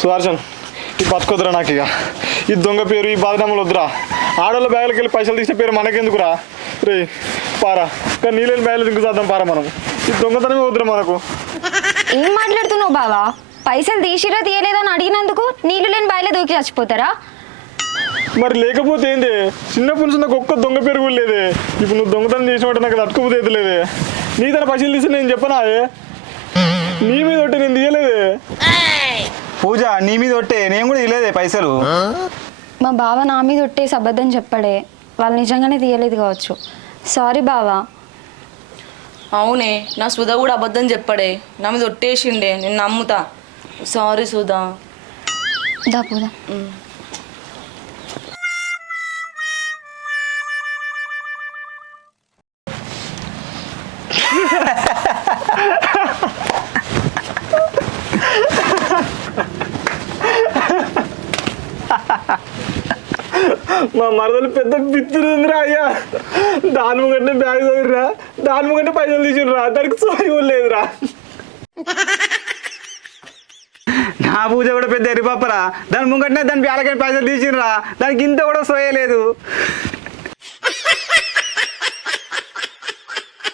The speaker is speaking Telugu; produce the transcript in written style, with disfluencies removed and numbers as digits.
సుదర్శన్ ఈ బతుకొద్దురా నాకు ఇక ఈ దొంగ పేరు ఈ బాధనమ్మలు వద్దురా. ఆడోళ్ళ బ్యాగులకి వెళ్ళి పైసలు తీసిన పేరు మనకెందుకురా రే పారా. కానీ నీళ్ళని బ్యాగులు దింకు చేద్దాం పారా మనం. ఈ దొంగతనమే వద్దురా మనకు. ఏం మాట్లాడుతున్నావు బావా? పైసలు తీసిరా తీయలేదా అని అడిగినందుకు నీళ్లు లేని బాయిలో దూకి చచ్చిపోతారా? మరి లేకపోతే ఏంది? చిన్నప్పటి నుంచి నాకు ఒక్క దొంగ పేరు కూడా లేదే. ఇప్పుడు నువ్వు దొంగతనం చేసినట్టు నాకు తట్టుకోపోతే లేదే. నీ తన పైసలు తీసి నేను చెప్పనా? నీ మీద ఒట్టే నేను తీయలేదే. పూజ నీ మీద ఒట్టే నేను కూడా తీయలేదే పైసలు. మా బావ నా మీద ఒట్టేసి అబద్ధం చెప్పాడే. వాళ్ళు నిజంగానే తీయలేదు కావచ్చు. సారీ బావా. అవునే నా సుధా కూడా అబద్ధం చెప్పాడే. నా మీద ఒట్టేసిండే. నేను నమ్ముతా. సారీ సుధా. దా పోదా. మా మరదలు పెద్ద పిత్తురుందిరా అయ్యా. దాని ముగంటే బ్యాగ్ చదివిరా, దాని ముగంటే పైసలు తీసిరా, దానికి సోయి కూడా లేదురా. నా పూజ కూడా పెద్ద ఎరిపాపరా. దాని ముంగట్నే దాని బ్యాలకి పైసలు తీసిరా, దానికి ఇంత కూడా సోయలేదు.